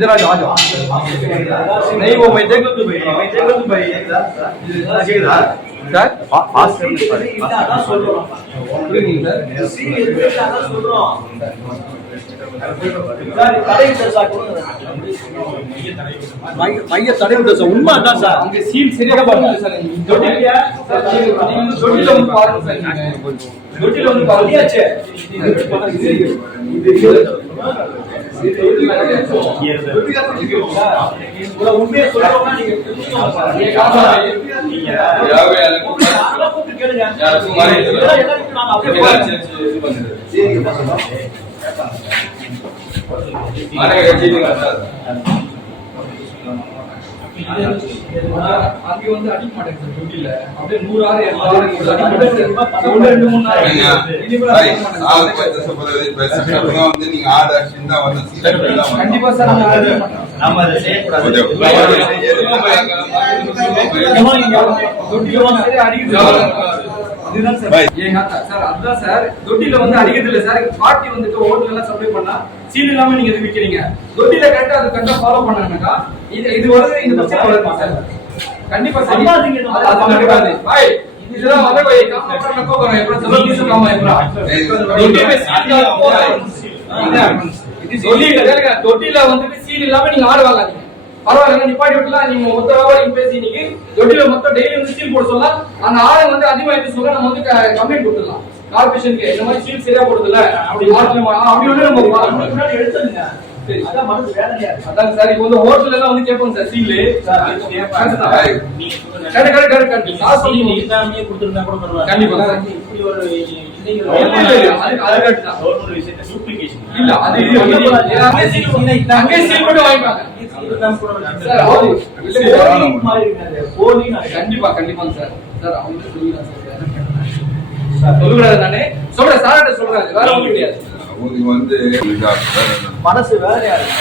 इधर आ जाओ नहीं वो मैं देख लो तू भाई सर पास करने पर அதான் சொல்றோம் புரியுதுங்க சார் சி எதுக்கு அதான் சொல்றோம் சார் தடையிட்ட சார் மைய தடையிட்ட சார் உண்மை அதான் சார் அங்க சீல் சரியாக பாருங்க சார் தொட்டியா நீங்க தொட்டில வந்து பாருங்க சார் தொட்டில வந்து பாருங்க உண்மையை சொல்றோம்னா நீங்க அங்க வந்து அடிக்க மாட்டேங்க சார் தொட்டில அப்படியே 100 ஆறு 200 நீங்க ஆர்டர் ஆக்ஷன் தான் வந்து கண்டிப்பா சார் நாம அதை செய்யக்கூடாது தொட்டில வந்து அடிக்குது அதுதான் சார் ஏங்க சார் அதுதான் சார் தொட்டில வந்து அடிக்கிறது இல்ல சார் பார்ட்டி வந்துட்டு ஹோட்டல் எல்லாம் சப்ளை பண்ணா சீல் இல்லாம நீங்க இது விக்கிறீங்க தொட்டில கரெக்டா அது கரெக்டா ஃபாலோ பண்ணாங்கன்னாக்கா இது வருது இந்த பிரச்சனை வருமா சார் கண்டிப்பா சார் அது நடக்காது பாய் இதெல்லாம் வந்து போய் காம்பவுண்ட்ல போறோம் எப்ப சொல்லுங்க சொல்லாம எப்ப தொட்டில வந்துட்டு சீல் இல்லாம நீங்க ஆடு வாங்காதீங்க பரவாயில்ல நிப்பாட்டி விட்டுலாம் நீங்க மொத்த வியாபாரம் பேசி இன்னைக்கு தொட்டில மொத்தம் டெய்லி வந்து சீல் போட சொல்லலாம் அந்த ஆளை வந்து அதிகமா எடுத்து சொல்ல நம்ம வந்து கம்ப்ளைண்ட் கொடுத்துடலாம் கார்பரேஷனுக்கு இந்த மாதிரி சீல் சரியா போடுறது இல்ல அப்படி ஒண்ணு நம்ம முன்னாடி எடுத்துங்க அதான் மனசு வேதனையா இருக்கு அதான் சார் இப்போ வந்து ஹோட்டல்ல எல்லாம் வந்து கேட்பாங்க சார் சீல் கரெக்ட் காசு சொல்லி நீங்க தான் கொடுத்துருந்தா கூட பரவாயில்ல கண்டிப்பா சார் இப்படி ஒரு இல்ல அது அங்கே சீல் மட்டும் வாங்கிப்பாங்க கண்டிப்பா கண்டிப்பாங்க சார் சார் அவங்க சொல்லுறாரு நானே சொல்றேன் சார்ட்ட சொல்றாரு வேற ஒண்ணும் கிடையாது வந்து மனசு வேதனையா இருக்கு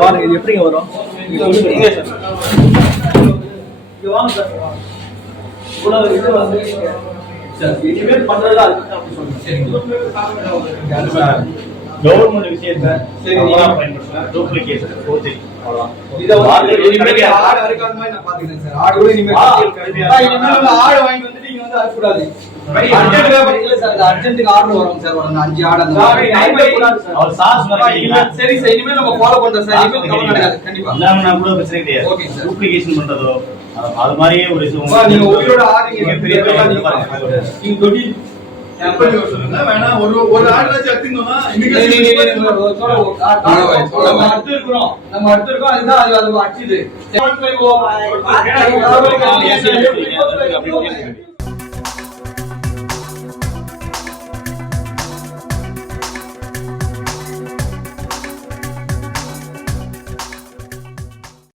பாருங்க இது எப்படிங்க வரும் இனிமேல் பண்றதா கவர்மெண்ட் விஷயத்தை சரி பயன்படுத்தலாம் டூப்ளிகேஷன் கோச்சிங் இத ஆடு வரைக்கும் மாதிரி நான் பாத்துக்கிறேன் சார் ஆடு கூட இனிமேல் ஆடு வாங்கி வந்து நீங்க வந்து அறுக்க கூடாது அர்ஜென்ட் வேப்பர் இல்ல சார் அர்ஜென்ட்க்கு ஆர்டர் வரும் சார் ஒரு 5 ஆடு அந்த அவர் சாஸ் வரீங்களா சரி சார் இனிமேல் நம்ம ஃபாலோ பண்றோம் சார் இனிமேல் கவனம் நடக்காது கண்டிப்பா இல்லாம நான் கூட பிரச்சனை கிடையாது ஓகே சார் டூப்ளிகேஷன் பண்றதோ அது மாதிரியே ஒரு நீங்க உயிரோட ஆடுங்க பெரிய பெரிய பாருங்க நீங்க தொட்டி எப்படி சொல்லுங்க வேணா ஒரு ஆர்டர் வச்சு எடுத்துங்கோனா இன்னைக்கு நம்ம அடுத்து இருக்கோம் அதுதான் அது அடிச்சுது